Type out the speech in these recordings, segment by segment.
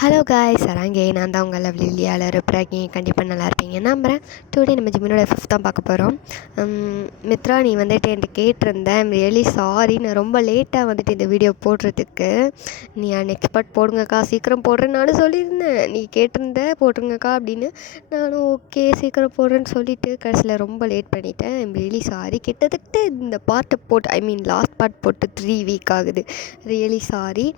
Hello guys சராங்கே நான் தான் உங்கள் லவ்லி லியாவில் இருப்பேன். கண்டிப்பாக நல்லா இருப்பீங்க நம்புகிறேன். டுடே நம்ம ஜிம்மினோட 5th தான் பார்க்க போகிறோம். மித்ரா நீ வந்துட்டு என்கிட்ட கேட்டிருந்தேன், ஐம் ரியலி சாரி, நான் ரொம்ப லேட்டாக வந்துட்டு இந்த வீடியோ போடுறதுக்கு. நீ நெக்ஸ்ட் பார்ட் போடுங்கக்கா, சீக்கிரம் போடுறேன்னு நானும் சொல்லியிருந்தேன். நீ கேட்டிருந்த போட்டுருங்கக்கா அப்படின்னு, நானும் ஓகே சீக்கிரம் போடுறேன்னு சொல்லிவிட்டு கடைசியில் ரொம்ப லேட் பண்ணிவிட்டேன். I'm really sorry. கிட்டத்தட்ட இந்த பார்ட்டை போட்டு லாஸ்ட் பார்ட் போட்டு 3 வீக் ஆகுது. ரியலி சாரி,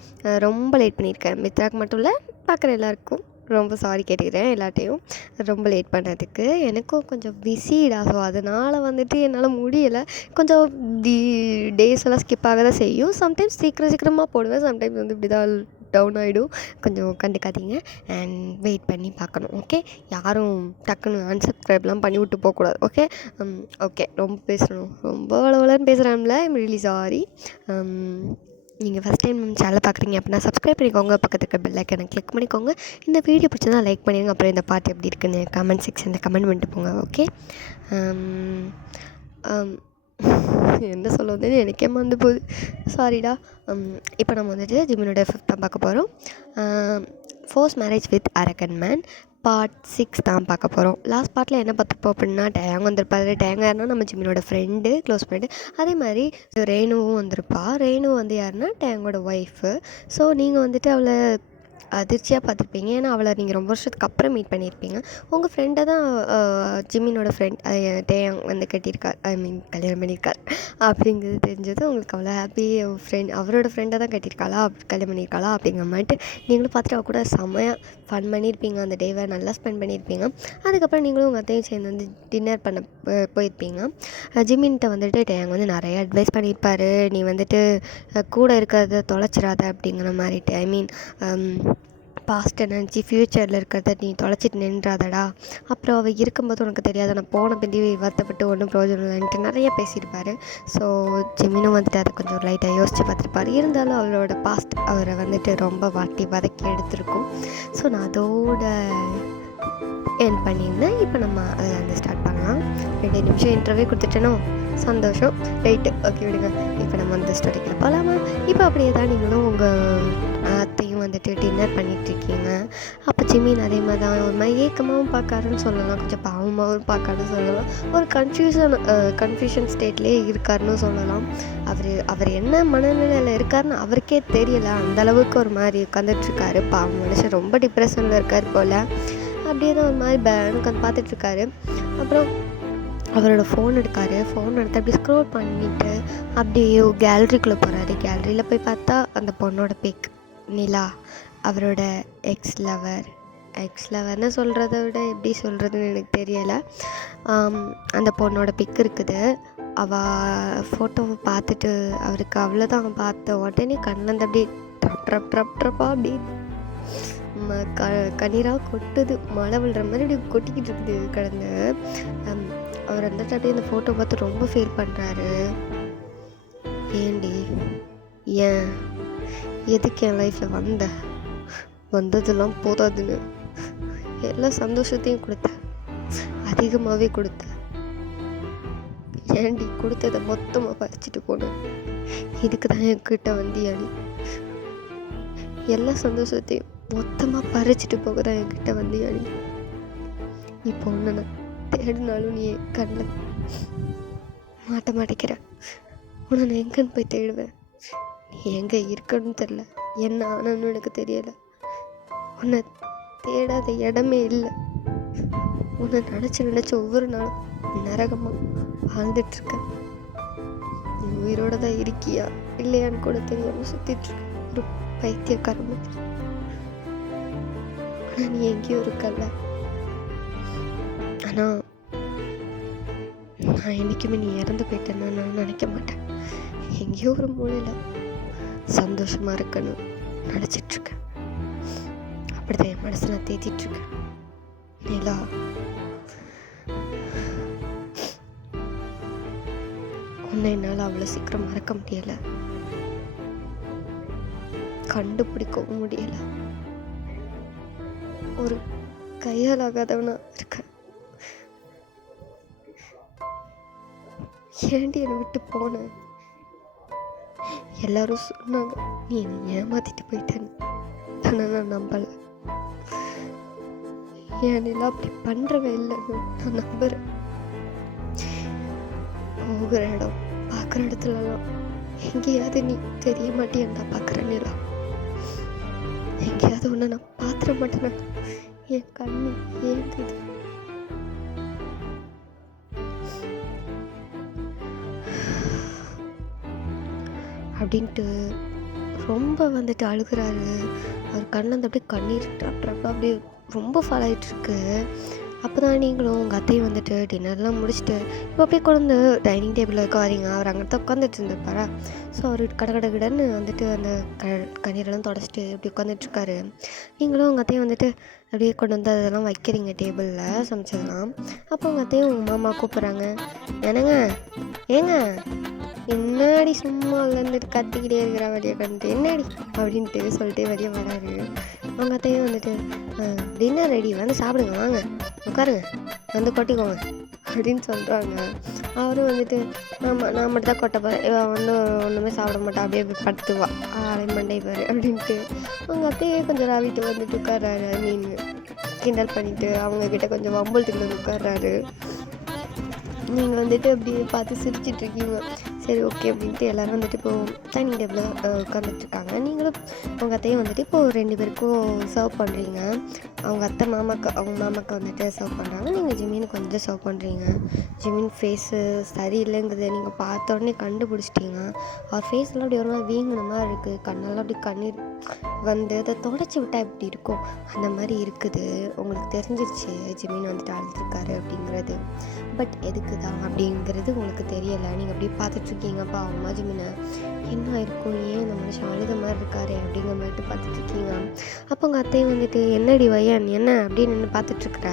ரொம்ப லேட் பண்ணியிருக்கேன். மித்ராக்கு மட்டும் இல்லை, பார்க்குற எல்லாருக்கும் ரொம்ப சாரி கேட்டுக்கிறேன். எல்லாட்டையும் ரொம்ப லேட் பண்ணதுக்கு. எனக்கும் கொஞ்சம் பிஸிடா, ஸோ அதனால் வந்துட்டு என்னால் முடியலை. கொஞ்சம் டேஸ் எல்லாம் ஸ்கிப் ஆக தான் செய்யும். சம்டைம்ஸ் சீக்கிரமாக போடுவேன், சம்டைம்ஸ் வந்து இப்படி தான் டவுன் ஆகிடும். கொஞ்சம் கண்டுக்காதீங்க அண்ட் வெயிட் பண்ணி பார்க்கணும். ஓகே, யாரும் டக்குன்னு அன்சப்ஸ்கிரைப்லாம் பண்ணி விட்டு போகக்கூடாது. ஓகே ஓகே, ரொம்ப பேசணும், ரொம்ப வளவலன்னு பேசுகிறான்ல. I'm really sorry. நீங்கள் ஃபஸ்ட் டைம் நம்ம சேனலை பார்க்குறீங்க அப்படின்னா சப்ஸ்கிரைப் பண்ணிக்கோங்க, பக்கத்துக்கு பெல் ஐக்கனை கிளிக் பண்ணிக்கோங்க. இந்த வீடியோ பிடிச்சதா லைக் பண்ணிடுங்க. அப்புறம் இந்த பாட்டு எப்படி இருக்குன்னு கமெண்ட் செக்ஷனில் கமெண்ட் பண்ணிட்டு போங்க. ஓகே, என்ன சொல்ல வந்தேன்னு எனக்கே மறந்து போகுது, சாரிடா. இப்போ நம்ம வந்துட்டு ஜிம்மினோட 5th தான் பார்க்க போகிறோம். ஃபோர்ஸ் மேரேஜ் வித் அரக்கன் மேன் பார்ட் 6 தான் பார்க்க போகிறோம். லாஸ்ட் பார்ட்டில் என்ன பார்த்துப்போம் அப்படின்னா, டேங் வந்திருப்பாரு. டேங் யாருன்னா நம்ம ஜிம்மினோட ஃப்ரெண்டு, க்ளோஸ் ஃப்ரெண்டு. அதே மாதிரி ரேணுவும் வந்திருப்பா. ரேணு வந்து யாருன்னா டேங்கோட ஒய்ஃபு. ஸோ நீங்கள் வந்துட்டு அவளை அதிர்ச்சியாக பார்த்துருப்பீங்க, ஏன்னா அவளை நீங்கள் ரொம்ப வருஷத்துக்கு அப்புறம் மீட் பண்ணியிருப்பீங்க. உங்கள் ஃப்ரெண்டை தான் ஜிம்மினோட ஃப்ரெண்ட் டேங் வந்து கட்டியிருக்கார், கல்யாணம் பண்ணியிருக்கார் அப்படிங்கிறது தெரிஞ்சது உங்களுக்கு அவ்வளோ ஹாப்பி. அவரோட ஃப்ரெண்டை தான் கட்டியிருக்காளா, கல்யாணம் பண்ணியிருக்காளா அப்படிங்கிற மாதிரிட்டு நீங்களும் பார்த்துட்டு அவ கூட செம்மையாக ஃபன் பண்ணியிருப்பீங்க. அந்த டேவை நல்லா ஸ்பெண்ட் பண்ணியிருப்பீங்க. அதுக்கப்புறம் நீங்களும் உங்கள் அத்தையும் சேர்ந்து வந்து டின்னர் பண்ண போயிருப்பீங்க. ஜிம்மின்கிட்ட வந்துட்டு டேங் வந்து நிறைய அட்வைஸ் பண்ணியிருப்பார். நீ வந்துட்டு கூட இருக்கிறத தொலைச்சிடாத அப்படிங்கிற மாதிரிட்டு, பாஸ்ட் நினச்சி ஃப்யூச்சரில் இருக்கிறத நீ தொலைச்சிட்டு நின்றாதடா, அப்புறம் அவள் இருக்கும்போது உனக்கு தெரியாத, நான் போன பிந்தி வருத்தப்பட்டு ஒன்றும் பிரயோஜனம் இல்லைன்ட்டு நிறைய பேசியிருப்பார். ஸோ ஜிம்மினும் வந்துட்டு அதை கொஞ்சம் லைட்டாக யோசித்து பார்த்துருப்பாரு. இருந்தாலும் அவளோட பாஸ்ட் அவரை வந்துட்டு ரொம்ப வதக்கி எடுத்திருக்கும். ஸோ நான் அதோட என் பண்ணியிருந்தேன். இப்போ நம்ம அதை வந்து ஸ்டார்ட் பண்ணலாம். 2 நிமிஷம் இன்டர்வியூ கொடுத்துட்டேனோ, சந்தோஷம். ரைட்டு, ஓகே விடுங்க. இப்போ நம்ம வந்து ஸ்டோரிக்குள்ள போகலாமா? இப்போ அப்படியே தான் நீங்களும் உங்கள் அத்தையும் வந்துட்டு டின்னர் பண்ணிகிட்ருக்கீங்க. அப்போ ஜிம்மின் அதே மாதிரி தான் ஒரு மாதிரி ஏக்கமாகவும் பார்க்காருன்னு சொல்லலாம், கொஞ்சம் பாவமாகவும் பார்க்காருன்னு சொல்லலாம், ஒரு கன்ஃபியூஷன் ஸ்டேட்லேயே இருக்காருன்னு சொல்லலாம். அவர் என்ன மனநிலையில் இருக்காருன்னு அவருக்கே தெரியலை. அந்தளவுக்கு ஒரு மாதிரி உட்காந்துட்ருக்காரு. பாவம் மனுஷன் ரொம்ப டிப்ரெஷனில் இருக்கார் போல். அப்படியே தான் ஒரு மாதிரி உட்காந்து பார்த்துட்ருக்காரு. அப்புறம் அவரோட ஃபோன் எடுத்து அப்படி ஸ்க்ரோல் பண்ணிவிட்டு அப்படியே கேலரிக்குள்ளே போகிறாரு. கேலரியில் போய் பார்த்தா அந்த பொண்ணோட பிக், நிலா, அவரோட எக்ஸ் லவர்னு சொல்கிறத விட எப்படி சொல்கிறதுன்னு எனக்கு தெரியலை. அந்த பொண்ணோட பிக் இருக்குது. அவள் ஃபோட்டோவை பார்த்துட்டு அவருக்கு அவ்வளோதான், பார்த்த உடனே கண்ணில் அப்படியே ட்ரப்பாக அப்படி கண்ணீராக கொட்டுது. மழை விழுற மாதிரி அப்படி கொட்டிக்கிட்டு இருக்குது கடந்து. அவர் வந்துட்டு அப்படியே அந்த ஃபோட்டோ பார்த்து ரொம்ப ஃபீல் பண்ணுறாரு. ஏண்டி, ஏன், எதுக்கு என் லைஃப்பில் வந்ததெல்லாம் போதாதுன்னு எல்லா சந்தோஷத்தையும் கொடுத்த, அதிகமாகவே கொடுத்த, ஏண்டி கொடுத்ததை மொத்தமாக பறிச்சிட்டு போனேன். இதுக்கு தான் என்கிட்ட வந்தியாடி, எல்லா சந்தோஷத்தையும் மொத்தமாக பறிச்சிட்டு போக தான் என்கிட்ட வந்தியாடி. இப்போ ஒன்று நான் தேடினாலும் நீ என் கண்ணில் மாட்ட மாட்டேங்கிற. உன்னை நான் எங்கன்னு போய் தேடுவேன்? நீ எங்கே இருக்கணும்னு தெரில, என்ன ஆனன்னு எனக்கு தெரியலை. உன்னை தேடாத இடமே இல்லை. உன்னை நினச்சி ஒவ்வொரு நாளும் நரகமாக வாழ்ந்துட்டுருக்கேன். நீ உயிரோட தான் இருக்கியா இல்லையான்னு கூட தெரியாமல் சுற்றிட்டுருக்க ஒரு பைத்தியக்காரன் மாதிரி. ஆனால் நீ எங்கேயும் இருக்கல்ல. ஆனால் நான் என்றைக்குமே நீ இறந்து போயிட்டேன்னு நான் நினைக்க மாட்டேன். எங்கேயோ ஒரு மூலையில் சந்தோஷமாக இருக்கணும் நினச்சிட்ருக்கேன். அப்படிதான் என் மனசை நான் தேத்திட்ருக்கேன். நிலா, உன்னை என்னால் அவ்வளோ சீக்கிரம் மறக்க முடியலை, கண்டுபிடிக்கவும் முடியலை. ஒரு கையால் ஆகாதவனா இருக்கேன். ஏண்டி என்னை விட்டு போன? எல்லாரும் சொன்னாங்க நீ என்னை ஏமாத்திட்டு போயிட்டேன்னு. ஆனால் நான் நம்பலை. ஏன்னெல்லாம் அப்படி பண்ணுறவே இல்லைன்னு நான் நம்புகிறேன். போகிற இடம் பார்க்குற இடத்துலலாம் எங்கேயாவது நீ தெரிய மாட்டேன்டா பார்க்குறேன் நிலா. எங்கேயாவது ஒன்று நான் பார்த்துட மாட்டேன். என் கண்ணு ஏங்குது. அப்படின்ட்டு ரொம்ப வந்துட்டு அழுகிறாரு. அவர் கண்ணில் அப்படியே கண்ணீர் ட்ராப் ட்ராப்பாக அப்படியே ரொம்ப ஃபால் ஆகிட்டுருக்கு. அப்போ தான் நீங்களும் உங்கள் அத்தையும் வந்துட்டு டின்னர்லாம் முடிச்சுட்டு இப்போ அப்படியே கொண்டு வந்து டைனிங் டேபிளில் இருக்க வரீங்க. அவர் அங்கே தான் உட்காந்துட்டு இருந்திருப்பாரா. ஸோ அவர் கடகடன்னு வந்துட்டு அந்த கண்ணீரெல்லாம் தொடச்சிட்டு அப்படி உட்காந்துட்ருக்காரு. நீங்களும் உங்கள் அத்தையும் வந்துட்டு அப்படியே கொண்டு வந்து அதெல்லாம் வைக்கிறீங்க டேபிளில் சமைச்சதெல்லாம். அப்போ உங்கள் அத்தையும் உங்கள் மாமா கூப்பிட்றாங்க. என்னங்க ஏங்க என்னாடி சும்மா வந்துட்டு கத்திக்கிட்டே இருக்கிற வெளியே கண்டுட்டு என்னடி அப்படின்ட்டு சொல்லிட்டு வெளியே வராரு. அவங்க அத்தையும் வந்துட்டு டின்னர் ரெடி வந்து சாப்பிடுங்க வாங்க உட்காருங்க வந்து கொட்டிக்கோங்க அப்படின்னு சொல்கிறாங்க. அவரும் வந்துட்டு நான் மட்டும் தான் கொட்ட போகிறேன், இவன் வந்து ஒன்றுமே சாப்பிட மாட்டா அப்படியே படுத்துவா ஆளை மண்டை பாரு அப்படின்ட்டு அவங்க அத்தையே கொஞ்சம் ராவிட்டு வந்துட்டு உட்கார்றாரு. மீன் கிண்டல் பண்ணிவிட்டு அவங்கக்கிட்ட கொஞ்சம் வம்புழுத்துக்கிட்டு உட்கார்றாரு. நீங்கள் வந்துட்டு அப்படியே பார்த்து சிரிச்சிட்ருக்கீங்க. சரி ஓகே அப்படின்ட்டு எல்லோரும் வந்துட்டு இப்போது டைனிங் டேபிளில் உட்காந்துட்ருக்காங்க. நீங்களும் உங்கள் அத்தையும் வந்துட்டு இப்போது 2 பேருக்கும் சர்வ் பண்ணுறீங்க. அவங்க அத்தை அவங்க மாமாக்கு வந்துட்டு சர்வ் பண்ணுறாங்க. நீங்கள் ஜிமினுக்கு வந்துட்டு சர்வ் பண்ணுறீங்க. ஜிமின் ஃபேஸு சரியில்லைங்கிறத நீங்கள் பார்த்த உடனே கண்டுபிடிச்சிட்டிங்க. அவர் ஃபேஸ்லாம் அப்படி ஒரு மாதிரி வீங்கின மாதிரி இருக்குது. கண்ணெல்லாம் அப்படி கண்ணீர் வந்து அதை தொடச்சி விட்டால் எப்படி இருக்கும் அந்த மாதிரி இருக்குது. உங்களுக்கு தெரிஞ்சிருச்சு ஜிமின் வந்துட்டு அழுதுருக்காரு அப்படிங்கிறது. பட் எதுக்கு தான் அப்படிங்கிறது உங்களுக்கு தெரியலை. நீங்கள் அப்படியே பார்த்துட்ருக்கீங்கப்பா அம்மா ஜிமினை என்ன இருக்கும் ஏன் இந்த மனுஷன் அழுத மாதிரி இருக்காரு அப்படிங்கிற மாதிரிட்டு பார்த்துட்ருக்கீங்க. அப்போ உங்கள் அத்தையும் வந்துட்டு என்னடி வையன் என்ன அப்படின்னு நின்று பார்த்துட்ருக்குற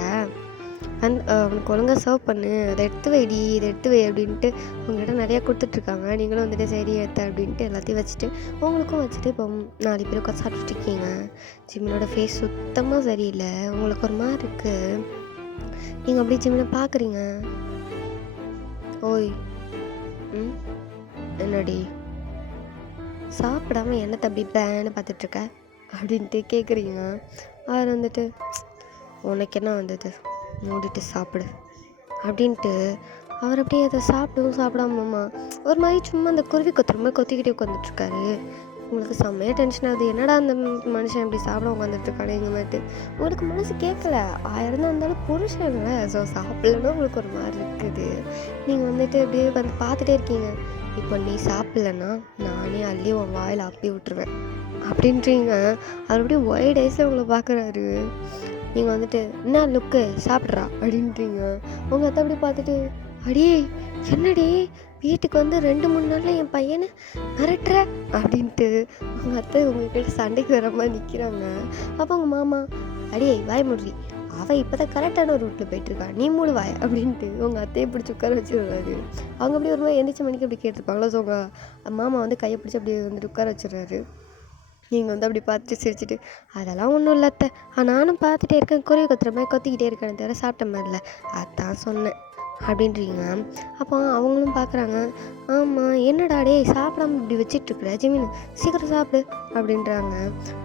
அவனுக்கு ஒழுங்காக சர்வ் பண்ணு, அதை எடுத்து வைடி இதை எடுத்து வை அப்படின்ட்டு உங்கள்கிட்ட நிறையா கொடுத்துட்ருக்காங்க. நீங்களும் வந்துட்டு சரி எடுத்த அப்படின்ட்டு எல்லாத்தையும் வச்சுட்டு உங்களுக்கும் வச்சுட்டு இப்போ 4 பேர் உட்காந்து சாப்பிட்டுட்ருக்கீங்க. ஜிமினோட ஃபேஸ் சுத்தமாக சரியில்லை. உங்களுக்கு ஒரு மாதிரி இருக்குது. நீங்கள் அப்படியே ஜிமினை பார்க்குறீங்க. ஓய் என்னடி சாப்பிடாம என்ன தம்பி பேன்னு பார்த்துட்ருக்க அப்படின்ட்டு கேட்குறீங்க. அவர் வந்துட்டு உனக்கு என்ன வந்தது மூடிட்டு சாப்பிடு அப்படின்ட்டு அவர் அப்படியே அதை சாப்பிடாமம்மா ஒரு மாதிரி சும்மா அந்த குருவி கொத்துற மாதிரி கொத்திக்கிட்டே உட்காந்துட்ருக்காரு. உங்களுக்கு செம்மையாக டென்ஷன் ஆகுது. என்னடா அந்த மனுஷன் இப்படி சாப்பிட உட்காந்துட்ருக்கானே எங்கள் மாதிரி உங்களுக்கு மனசு கேட்கல. 1000 தான் இருந்தாலும் புருஷன்ல. ஸோ சாப்பிட்லன்னா உங்களுக்கு ஒரு மாதிரி இருக்குது. நீங்கள் வந்துட்டு அப்படியே வந்து பார்த்துட்டே இருக்கீங்க. இப்போ நீ சாப்பிட்லன்னா நானே அள்ளி உன் வாயில் அப்பி விட்டுருவேன் அப்படின்றீங்க. அவர் அப்படியே ஒயிட் ஐஸில் உங்களை பார்க்குறாரு. நீங்கள் வந்துட்டு என்ன லுக்கு சாப்பிட்றா அப்படின்றீங்க. உங்கள் அத்தை அப்படி பார்த்துட்டு அடியே என்னடி வீட்டுக்கு வந்து 2-3 நாளில் என் பையனை மிரட்டுற அப்படின்ட்டு உங்கள் அத்தை உங்ககிட்ட சண்டைக்கு வர மாதிரி நிற்கிறாங்க. அப்போ உங்கள் மாமா அடியே வாய் முடி அவள் இப்போ தான் கரெக்டான ரூட்டில் போயிட்டுருக்கா நீ மூடு வாய் அப்படின்ட்டு உங்கள் அத்தையை பிடிச்சி உட்கார வச்சுருவாரு. அவங்க அப்படி ஒரு மாதிரி எந்திரிச்ச மணிக்கு அப்படி கேட்டிருப்பாங்களோ. ஸோ உங்கள் மாமா வந்து கையை பிடிச்சி அப்படி வந்துட்டு உட்கார வச்சிடுறாரு. நீங்கள் வந்து அப்படி பார்த்துட்டு சிரிச்சிட்டு அதெல்லாம் ஒன்றும் இல்லை அத்தை நானும் பார்த்துட்டே இருக்கேன் குருவி கொத்துற மாதிரி கொத்திக்கிட்டே இருக்கேன்னு தவிர சாப்பிட்ட மாதிரி இல்லை அதான் சொன்னேன் அப்படின்றீங்க. அப்போ அவங்களும் பார்க்குறாங்க. ஆமாம் என்னடா டே சாப்பிடாம இப்படி வச்சிட்ருக்குற ஜிமின் சீக்கிரம் சாப்பிடு அப்படின்றாங்க.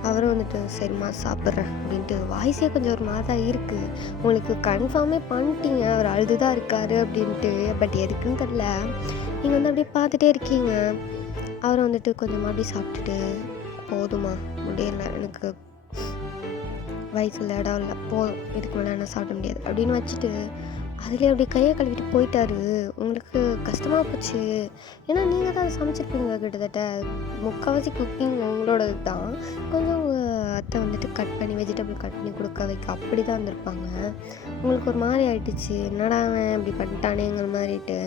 அவரும் வந்துட்டு சரிம்மா சாப்பிட்றேன் அப்படின்ட்டு வாய்ஸே கொஞ்சம் ஒரு மாதிரி தான் இருக்குது. உங்களுக்கு கன்ஃபார்மே பண்ணிட்டீங்க அவர் அழுதுதான் இருக்காரு அப்படின்ட்டு. பட் எதுக்குன்னு தெரில. நீங்கள் வந்து அப்படியே பார்த்துட்டே இருக்கீங்க. அவரை வந்துட்டு கொஞ்சமாக அப்படி சாப்பிட்டுட்டு போதுமா முடியலை எனக்கு வயசில் இடம் இல்லை போதும் இதுக்கு மேலே என்ன சாப்பிட முடியாது அப்படின்னு வச்சுட்டு அதுலேயே அப்படியே கையை கழுவிட்டு போயிட்டாரு. உங்களுக்கு கஷ்டமாக போச்சு. ஏன்னா நீங்கள் தான் சமைச்சிருப்பீங்க. கிட்டத்தட்ட முக்கால்வாசி குக்கிங் உங்களோடது தான். கொஞ்சம் அத்தை வந்துட்டு கட் பண்ணி வெஜிடபிள் கட் பண்ணி கொடுக்க வைக்க அப்படி தான் வந்திருப்பாங்க. உங்களுக்கு ஒரு மாதிரி ஆகிடுச்சு. என்னடா அவன் இப்படி பண்ணிட்டானேங்கிற மாதிரிட்டு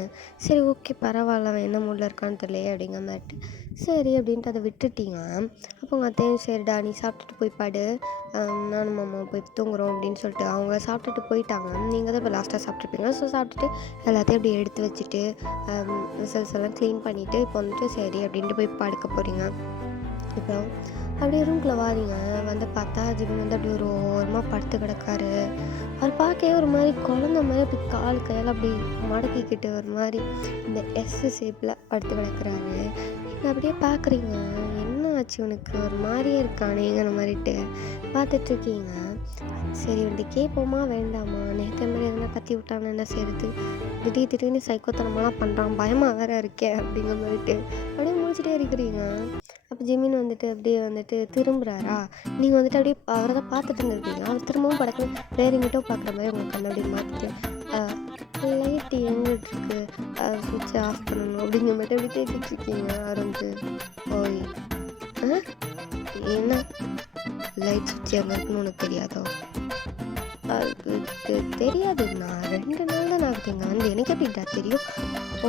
சரி ஓகே பரவாயில்ல அவன் என்ன மூடில் இருக்கான்னு தெரியலையே அப்படிங்கிற மாதிரிட்டு சரி அப்படின்ட்டு அதை விட்டுட்டீங்க. அப்போ உங்கள் அத்தையும் சரிடா நீ சாப்பிட்டுட்டு போய் பாடு நானும் மாமா போய் தூங்குறோம் அப்படின்னு சொல்லிட்டு அவங்க சாப்பிட்டுட்டு போயிட்டாங்க. நீங்கள் தான் இப்போ லாஸ்ட்டாக சாப்பிட்ருப்பீங்க. ஸோ சாப்பிட்டுட்டு எல்லாத்தையும் அப்படி எடுத்து வச்சுட்டு விசல்ஸ் எல்லாம் க்ளீன் பண்ணிவிட்டு இப்போ வந்துட்டு சரி அப்படின்ட்டு போய் படுக்க போகிறீங்க. இப்போ அப்படியே ரூம்குள்ளே வாரீங்க. வந்து பார்த்தா ஜிமின் வந்து அப்படி ஒரு ஓரமாக படுத்து கிடக்காரு. அவர் பார்க்கவே ஒரு மாதிரி குழந்த மாதிரி அப்படி கால் கையால் அப்படி மடக்கிக்கிட்டு ஒரு மாதிரி இந்த எஸ் ஷேப்பில் படுத்து கிடக்குறாரு. நீங்கள் அப்படியே பார்க்குறீங்க என்ன ஆச்சு உனக்கு, ஒரு மாதிரியே இருக்கானேங்கிற மாதிரிட்டு பார்த்துட்ருக்கீங்க. சரி வந்துட்டு கேட்போமா வேண்டாமா, நேற்று மாதிரி எதனா கத்தி விட்டான்னு என்ன செய்யுது, திடீர்னு சைக்கோத்தனமெல்லாம் பண்ணுறான், பயமாக வேற இருக்கேன் அப்படிங்கிற மாதிரிட்டு அப்படியே முடிச்சுட்டே இருக்கிறீங்க. அப்போ ஜிமின் வந்துட்டு அப்படியே வந்துட்டு திரும்புகிறாரா, நீங்கள் வந்துட்டு அப்படியே அவரை தான் பார்த்துட்டு இருந்திருப்பீங்க. அவர் திரும்பவும் படக்கு வேறு எங்கிட்ட பார்க்குற மாதிரி உங்கள் கண்ணை அப்படியே மாற்றிட்டு லைட்டு எங்கிட்டு இருக்கு, சுவிட்சை ஆஃப் பண்ணணும் அப்படிங்கிற மாதிரி அப்படி கேட்டுட்ருக்கீங்க. அவர் வந்து ஓய் என்ன லைட் சுவிட்ச் எங்கே இருக்குன்னு உனக்கு தெரியாதோ? அது தெரியாது, நான் 2 நாள் தான் ஆகுது இங்கே வந்து, எனக்கு எப்படிடா தெரியும்? ஓ,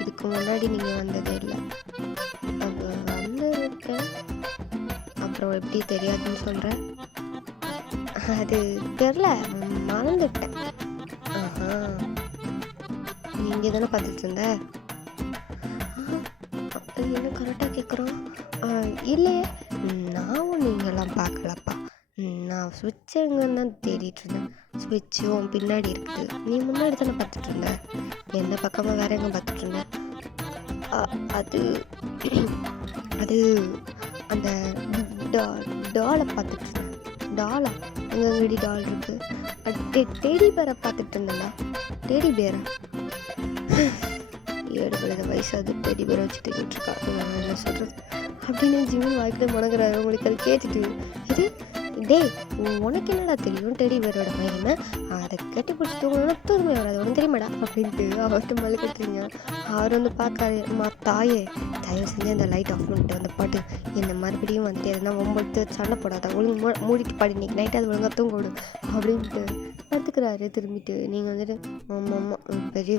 இதுக்கு முன்னாடி நீங்கள் வந்ததே இல்லை? அது வந்துருக்கேன், அப்புறம் எப்படி தெரியாதுன்னு சொல்கிறேன்? அது தெரில, மறந்துட்டேன். ஆஹா, நீங்கள் தானே பார்த்துட்டு இருந்த? என்ன கரெக்டாக கேட்குறோம்? இல்லையே, நானும் நீங்கள்லாம் பார்க்கலப்பா, நான் சுவிட்ச் எங்கன்னு தான் தேடிட்டு இருந்தேன். சுவிட்சும் பின்னாடி இருக்குது, நீ முன்னாடி தானே பார்த்துட்டு இருந்த, எந்த பக்கமாக வேற எங்கே பார்த்துட்டு இருந்தேன்? அது அது அந்த டாலை பார்த்துட்டு இருந்தேன். டாலா எங்கடி டால் இருக்குது? டெடி பேரை பார்த்துட்டு இருந்தேன்டா. டெடி பேரா? 7 வயசாவது டெடி பேரை வச்சுட்டு இருக்கா, நான் என்ன சொல்கிறது அப்படின்னு ஜிமின் வாய்க்கிட்ட முடங்குறாரு. உங்களுக்கு அது கேட்டுட்டு, இது டேய் உனக்கு என்னடா தெரியும் டெடி பேரோட மகிமை, அதை கட்டி பிடிச்சி தூங்கணும்னா தூய்மை வராது, உனக்கு தெரியுமாடா அப்படின்ட்டு அவர்கிட்ட மல்லு கட்டுறீங்க. அவர் வந்து பார்க்காரு, தாயே தயவு செஞ்சு அந்த லைட் ஆஃப் பண்ணிட்டு அந்த பாட்டு இந்த மறுபடியும் வந்துட்டு எதுனா ஒம்பது சண்டை போடாத, ஒழுங்கு மூடிட்டு பாடி இன்னைக்கு நைட்டு அது ஒழுங்காக தூங்க விடும் அப்படின்ட்டு பார்த்துக்கிறாரு. திரும்பிட்டு நீங்கள் வந்துட்டு ஆமாம் பெரிய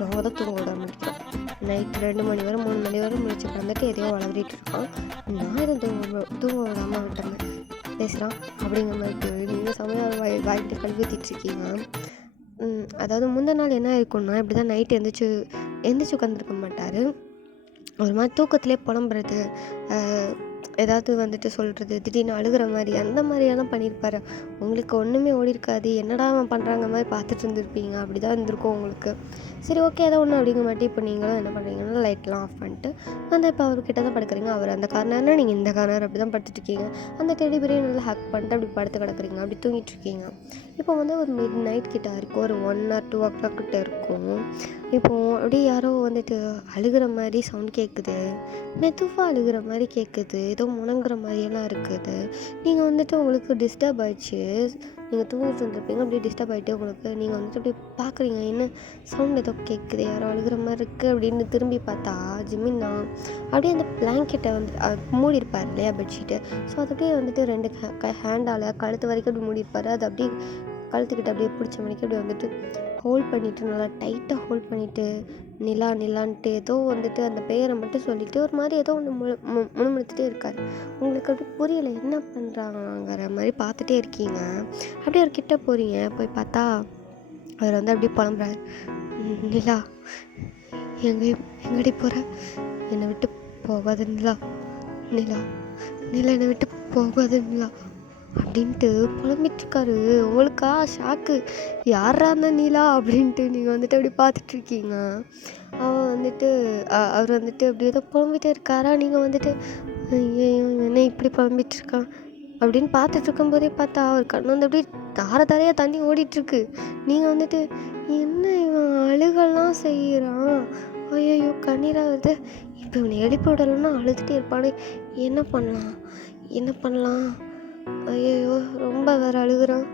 நாங்கள் தான் தூங்க விட ஆரம்பிக்கிறோம். நைட் 2 மணி வரை 3 மணி வரை முடிச்சு வந்துட்டு எதையோ வளர்ந்துட்டு இருக்கான், நான் எதுவும் தூங்க விடாமல் விட்டேன் பேசுகிறான் அப்படிங்கிற மாதிரி நீங்கள் சமையல் வாய்க்கிட்ட கழுவிட்டிருக்கீங்க. அதாவது முந்தின நாள் என்ன இருக்குன்னா, இப்படி தான் நைட்டு எந்திரிச்சு உட்காந்துருக்க மாட்டார், ஒரு மாதிரி தூக்கத்திலே புலம்புறது, ஏதாவது வந்துட்டு சொல்கிறது, திடீர்னு அழுகிற மாதிரி அந்த மாதிரியெல்லாம் பண்ணியிருப்பாரு. உங்களுக்கு ஒன்றுமே ஓடிருக்காது, என்னடா அவன் பண்ணுறாங்க மாதிரி பார்த்துட்டு இருந்திருப்பீங்க, அப்படி தான் இருந்திருக்கும் உங்களுக்கு. சரி ஓகே ஏதோ ஒன்று அப்படிங்க மாட்டி இப்போ நீங்களும் என்ன பண்ணுறீங்கன்னா லைட்லாம் ஆஃப் பண்ணிட்டு அந்த இப்போ அவர்கிட்ட தான் படுக்கிறீங்க. அவர் அந்த கார்னர்னா நீங்கள் இந்த கார்னர் அப்படி தான் படுத்துட்ருக்கீங்க. அந்த டெடி பேரையும் நல்லா ஹக் பண்ணிட்டு அப்படி படுத்து கிடக்குறீங்க, அப்படி தூங்கிட்டுருக்கீங்க. இப்போ வந்து ஒரு மிட் நைட் கிட்ட இருக்கும், ஒரு 1 or 2 o'clock கிட்ட இருக்கும். இப்போது அப்படியே யாரோ வந்துட்டு அழுகிற மாதிரி சவுண்ட் கேட்குது, மெதுவாக அழுகிற மாதிரி கேட்குது, ஏதோ முணங்குற மாதிரியெல்லாம் இருக்குது. நீங்கள் வந்துட்டு உங்களுக்கு டிஸ்டர்ப் ஆகிடுச்சு, நீங்கள் தூங்கிட்டு வந்துருப்பீங்க, அப்படியே டிஸ்டர்ப் ஆகிட்டு உங்களுக்கு நீங்கள் வந்துட்டு அப்படியே பார்க்குறீங்க, என்ன சவுண்ட் ஏதோ கேட்குது, யாரோ அழுகிற மாதிரி இருக்குது அப்படின்னு திரும்பி பார்த்தா ஜிமின் தான் அப்படியே அந்த பிளாங்கெட்டை வந்து மூடியிருப்பார் இல்லையா பெட்ஷீட்டு. ஸோ அது அப்படியே வந்துட்டு 2 ஹேண்டால் கழுத்து வரைக்கும் அப்படி மூடியிருப்பார். அது அப்படியே கழுத்துக்கிட்ட அப்படியே பிடிச்ச மணிக்கு அப்படி வந்துட்டு ஹோல்ட் பண்ணிவிட்டு நல்லா டைட்டாக ஹோல்ட் பண்ணிவிட்டு நிலான்ட்டு ஏதோ வந்துட்டு அந்த பெயரை மட்டும் சொல்லிவிட்டு ஒரு மாதிரி ஏதோ ஒன்று முணுமுணுத்துட்டே இருக்கார். உங்களுக்கு அப்படி புரியலை என்ன பண்ணுறாங்கிற மாதிரி பார்த்துட்டே இருக்கீங்க. அப்படியே ஒரு கிட்ட போகிறீங்க, போய் பார்த்தா அவர் வந்து அப்படியே புலம்புறாரு. நிலா எங்கடி போகிற, என்னை விட்டு போகாத நிலா, நிலா என்னை விட்டு போகாத நிலா அப்படின்ட்டு புலம்பிட்டுருக்காரு. உங்களுக்கா ஷாக்கு, யாரா அந்த நீலா அப்படின்ட்டு நீங்கள் வந்துட்டு அப்படி பார்த்துட்ருக்கீங்க. அவர் வந்துட்டு அப்படி ஏதோ புலம்பிகிட்டே இருக்காரா, நீங்கள் வந்துட்டு என்ன இப்படி புலம்பிகிட்ருக்கான் அப்படின்னு பார்த்துட்ருக்கும்போதே பார்த்தா அவர் கண் வந்து அப்படியே தாரையாக தண்ணி ஓடிட்டுருக்கு. நீங்கள் வந்துட்டு என்ன இவன் அழுகெல்லாம் செய்கிறான், ஐயோ கண்ணீராக வருது, இப்போ இவனை எழுப்பி விடலைன்னா அழுதுகிட்டே இருப்பானே, என்ன பண்ணலாம் ஐயோ ரொம்ப வேறு அழுகுறான்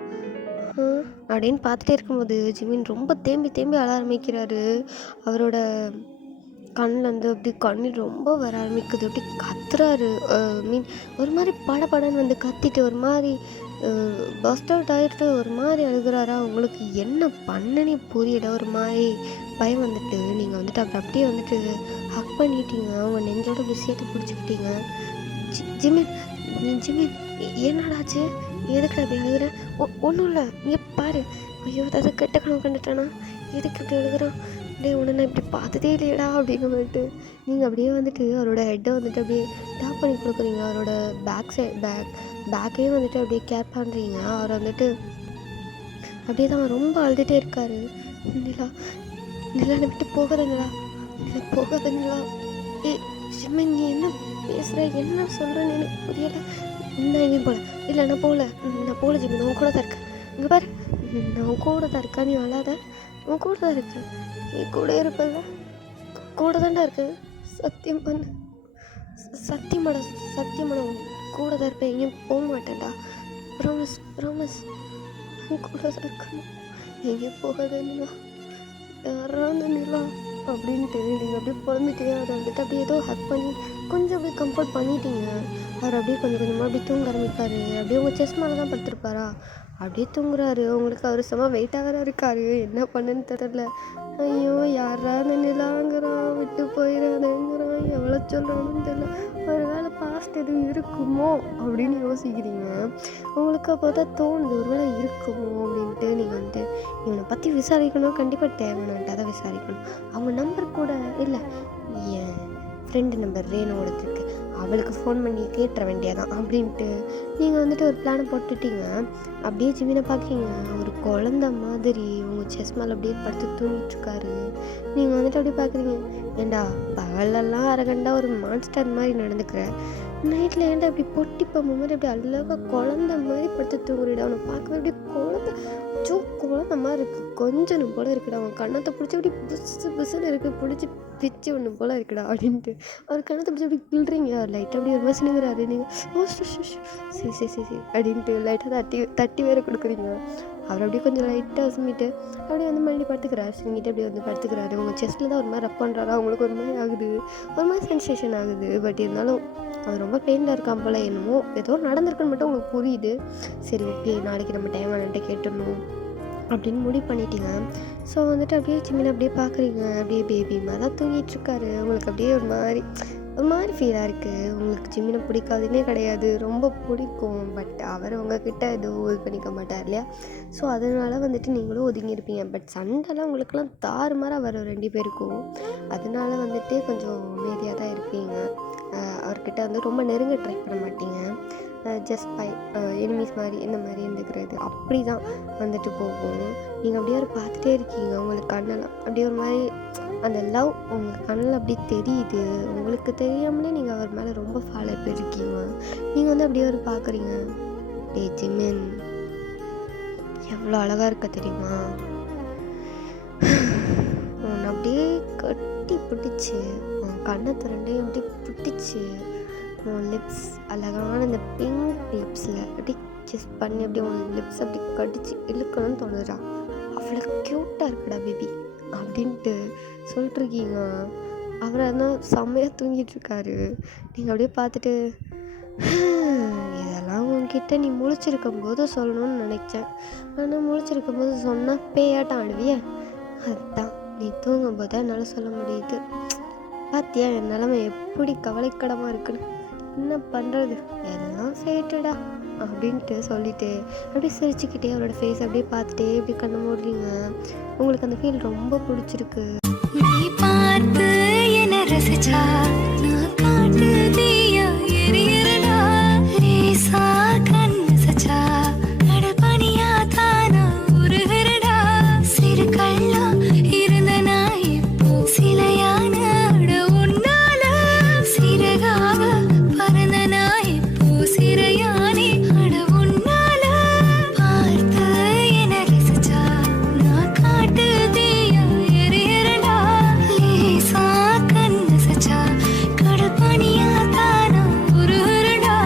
அப்படின்னு பார்த்துட்டே இருக்கும்போது ஜிமின் ரொம்ப தேம்பி அழ ஆரம்பிக்கிறாரு. அவரோட கண்ணில் வந்து அப்படி கண்ணீர் ரொம்ப வர ஆரம்பிக்குது, அப்படி கத்துறாரு. ஒரு மாதிரி படன்னு வந்து கத்திட்டு ஒரு மாதிரி பஸ்ட் அவுட் ஆகிட்டு ஒரு மாதிரி அழுகிறாரா. உங்களுக்கு என்ன பண்ணனே புரியல, ஒரு மாதிரி பயம் வந்துட்டு நீங்கள் வந்துட்டு அப்படியே வந்துட்டு ஹக் பண்ணிட்டீங்க, அவங்க நெஞ்சோட அப்படி சேர்த்து பிடிச்சிக்கிட்டீங்க. ஜிமின் என்னடாச்சு, எதுக்கு அப்படி அழுகிறேன்? ஒன்றும் இல்லை, இங்கே பாரு, ஐயோ ஏதாவது கெட்ட கனவு கண்டுட்டானா, எதுக்கு இப்படி அழுகிறான், டே உன்னை நான் இப்படி பார்த்ததே இல்லையடா அப்படின்னு வந்துட்டு நீங்கள் அப்படியே வந்துட்டு அவரோட ஹெட்டை வந்துட்டு அப்படியே டேப் பண்ணி கொடுக்குறீங்க. அவரோட பேக்கையும் வந்துட்டு அப்படியே கேர் பண்ணுறீங்க. அவர் வந்துட்டு அப்படியே தான் ரொம்ப அழுதுகிட்டே இருக்காரு. நிலா என்னை விட்டு போகாத நிலா, போகாத நிலா, ஜிமின் நீ என்ன பேசுகிற, என்ன சொல்கிறேன்னு எனக்கு புரியலை. நான் எங்கேயும் போகல. இல்லை நான் போகல ஜிமின், உன் கூட தான் இருக்கேன். இங்கே பாரு, நான் உன் கூட தான் இருக்கேன். நீ அழாத, உன் கூட தான் இருக்கேன். நீ கூட இருப்பல்ல, கூட தான்டா இருக்கேன். சத்தியம் பண்ணு, சத்தியமாடா, உன் கூட தான் இருப்பேன். எங்கேயும் போக மாட்டேன்டா. ப்ராமிஸ் உன் கூட தான் இருக்கணும். எங்கேயும் போகாதேன்னா யாராவது நிலா அப்படின்ட்டு நீங்கள் அப்படியே புலம்பிட்டே அதை வந்துட்டு அப்படியே ஏதோ ஹக் பண்ணி கொஞ்சம் அப்படியே கம்ஃபர்ட் பண்ணிட்டீங்க. அவர் அப்படியே கொஞ்சம் கொஞ்சமாக அப்படியே தூங்க ஆரம்பிப்பார். அப்படியே உங்கள் செஸ் மேலே தான் படுத்துருப்பாரா, அப்படியே தூங்குறாரு. உங்களுக்கு அவர் செம்ம வெயிட்டாக வேறு இருக்காரு. என்ன பண்ணுன்னு தெரில. ஐயோ யாராவது நிலாங்கிறான், விட்டு போயிடாதேங்கிறான், எவ்வளோ சொல்கிறான்னு தெரியல. ஒரு வேளை பாஸ்ட் எதுவும் இருக்குமோ அப்படின்னு யோசிக்கிறீங்க. உங்களுக்கு அப்போ தான் தோணுது ஒரு வேளை இருக்குமோ அப்படின்ட்டு. நீங்கள் வந்துட்டு இவனை பற்றி விசாரிக்கணும், கண்டிப்பாக தேவைன்னுட்டு அதை விசாரிக்கணும். அவங்க நம்பர் கூட இல்லை, என் ஃப்ரெண்டு நம்பர் ரேணுவோடது இருக்குது, அவளுக்கு ஃபோன் பண்ணி கேட்டுற வேண்டியதான் அப்படின்ட்டு நீங்கள் வந்துட்டு ஒரு பிளானை போட்டுட்டீங்க. அப்படியே ஜிமினை பார்க்குறீங்க, ஒரு குழந்த மாதிரி உங்கள் செஸ் மேலே அப்படியே படுத்து தூங்கிட்டுருக்காரு. நீங்கள் வந்துட்டு அப்படியே பார்க்குறீங்க, ஏண்டா பகலெல்லாம் அரகண்டா ஒரு மான்ஸ்டர் மாதிரி நடந்துக்கிற, நைட்டில் ஏன்டா அப்படி பொட்டி பாம்பு மாதிரி அப்படி அழகாக குழந்த மாதிரி படுத்து தூங்குறடா, அவனை பார்க்கவே அப்படியே குழந்த மாதிரி இருக்குது, கொஞ்சம் போல் இருக்குடா, அவன் கண்ணத்தை பிடிச்சி அப்படி புசுன்னு இருக்குது, பிடிச்சி பிச்சு ஒன்று போல் இருக்குடா அப்படின்ட்டு அவர் கண்ணத்தை பிடிச்சி அப்படி கிள்றீங்க. அவர் லைட்டாக அப்படி ஒரு மாதிரி சினுங்கிறாரு. நீங்கள் ஓ சரி அப்படின்ட்டு லைட்டாக தட்டி வேறு கொடுக்குறீங்க. அவர் அப்படியே கொஞ்சம் லைட்டாக சுமிட்டு அப்படியே வந்து மறுபடியும் படுத்துக்கிறாரு. சிங்கிட்டு அப்படியே வந்து படுத்துக்கிறாரு. உங்கள் செஸ்ட்டில் தான் ஒரு மாதிரி ரப் பண்ணுறாரா, அவங்களுக்கு ஒரு மாதிரி ஆகுது, ஒரு மாதிரி சென்சேஷன் ஆகுது. பட் இருந்தாலும் அவர் ரொம்ப பெயினில் இருக்கான் போல், என்னமோ ஏதோ நடந்திருக்குன்னு மட்டும் உங்களுக்கு புரியுது. சரி ஓகே, நாளைக்கு நம்ம டைம் ஆனன்ட்டு கேட்டுடணும் அப்படின்னு முடிவு பண்ணிட்டீங்க. ஸோ வந்துட்டு அப்படியே சின்ன அப்படியே பார்க்குறீங்க, அப்படியே பேபி மாதிரி தான் தூங்கிட்டுருக்காரு. உங்களுக்கு அப்படியே ஒரு மாதிரி ஃபீலாக இருக்குது. உங்களுக்கு ஜிம்மினை பிடிக்காதுன்னே கிடையாது, ரொம்ப பிடிக்கும். பட் அவர் உங்ககிட்ட எதுவும் இது பண்ணிக்க மாட்டார் இல்லையா. ஸோ அதனால வந்துட்டு நீங்களும் ஒதுங்கியிருப்பீங்க. பட் சண்டைலாம் உங்களுக்குலாம் தாறுமாறாக வரும் 2 பேருக்கும். அதனால வந்துட்டு கொஞ்சம் அமைதியாக தான் இருப்பீங்க. அவர்கிட்ட வந்து ரொம்ப நெருங்க ட்ரை பண்ண மாட்டீங்க. ஜஸ்ட் பை எனிமீஸ் மாதிரி இந்த மாதிரி இருந்துக்கிறது அப்படி தான் வந்துட்டு போகும். நீங்கள் அப்படியே அவர் பார்த்துட்டே இருக்கீங்க. உங்களுக்கு கண்ணெல்லாம் அப்படியே ஒரு மாதிரி அந்த லவ் உங்கள் கண்ணில் அப்படியே தெரியுது. உங்களுக்கு தெரியாமலே நீங்கள் அவர் மேலே ரொம்ப ஃபாலோ போயிருக்கீங்க. நீங்கள் வந்து அப்படியே ஒரு பார்க்குறீங்க, டே ஜிமின் எவ்வளோ அழகாக இருக்க தெரியுமா, உன்னை அப்படியே கட்டி பிடிச்சி உன் கண்ணத்தை ரெண்டையும் அப்படியே பிடிச்சி உன் லிப்ஸ் அழகான இந்த பிங்க் லிப்ஸில் அப்படி கிஸ் பண்ணி அப்படியே உன் லிப்ஸ் அப்படி கடிச்சு இழுக்கணும்னு தோணுதுடா, அவ்வளோ க்யூட்டாக இருக்குடா பேபி அப்படின்ட்டு சொல்லிட்டுருக்கீங்க. அவர் ஆனால் செம்மையாக தூங்கிட்டுருக்காரு. நீங்கள் அப்படியே பார்த்துட்டு இதெல்லாம் உன்கிட்ட நீ முழிச்சிருக்கும் போது சொல்லணும்னு நினச்சேன், ஆனால் முழிச்சிருக்கும் போது சொன்னால் பேயாட்டம் ஆடுவிய, அதுதான் நீ தூங்கும் போது என்னால் சொல்ல முடியுது. பார்த்தியா என் நிலமை எப்படி கவலைக்கிடமாக இருக்குன்னு, என்ன பண்ணுறது எல்லாம் ஃபேட்டடா அப்படின்ட்டு சொல்லிட்டு அப்படியே சிரிச்சுக்கிட்டே அவரோட ஃபேஸ் அப்படியே பார்த்துட்டே இப்படி கண்ணு மூடுறீங்க. உங்களுக்கு அந்த ஃபீல் ரொம்ப பிடிச்சிருக்கு. நீ பார்த்து என்ன ரசிச்சா நான் காட்டு தீயா எரியறடா, ரேசா கண்ணு சச்சா கடல் பனியா தானா உருகிறடா, சிறு கள்ளா இருந்த நான் இப்போ சிலையான உன்னால சிறகாக பறந்த நான் இப்போ சிறையானே அட உன்னால பார்த்து என்ன ரசிச்சா நான் காட்டு தீயா எரியறடா, லேசா கண்ணு சச்சா கடல் பனியா தானா உருகிறடா.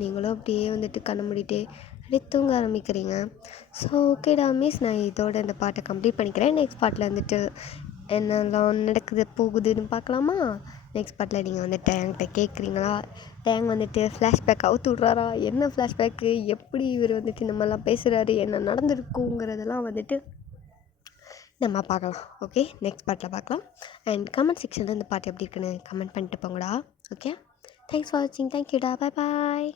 நீங்களும் அப்படியே வந்துட்டு கண்ண மூடிட்டே அப்படியே தூங்க ஆரம்பிக்கிறீங்க. ஸோ ஓகேடா மிஸ், நான் இதோட இந்த பாட்டை கம்ப்ளீட் பண்ணிக்கிறேன். நெக்ஸ்ட் பாட்டில் வந்துட்டு என்னெல்லாம் நடக்குது போகுதுன்னு பார்க்கலாமா. நெக்ஸ்ட் பாட்டில் நீங்கள் வந்துட்டு என்கிட்ட கேட்குறீங்களா, டேங் வந்துட்டு ஃப்ளாஷ்பேக் அவுத்து விட்றாரா, என்ன ஃப்ளாஷ்பேக்கு, எப்படி இவர் வந்துட்டு நம்மலாம் பேசுகிறாரு, என்ன நடந்திருக்குங்கிறதெல்லாம் வந்துட்டு நம்ம பார்க்கலாம். ஓகே, நெக்ஸ்ட் பாட்டில் பார்க்கலாம். அண்ட் கமெண்ட் செக்ஷனில் இந்த பாட்டு எப்படி இருக்குன்னு கமெண்ட் பண்ணிட்டு போங்கடா. ஓகே, தேங்க்ஸ் ஃபார் வாட்சிங், தேங்க்யூடா, பாய் பாய்.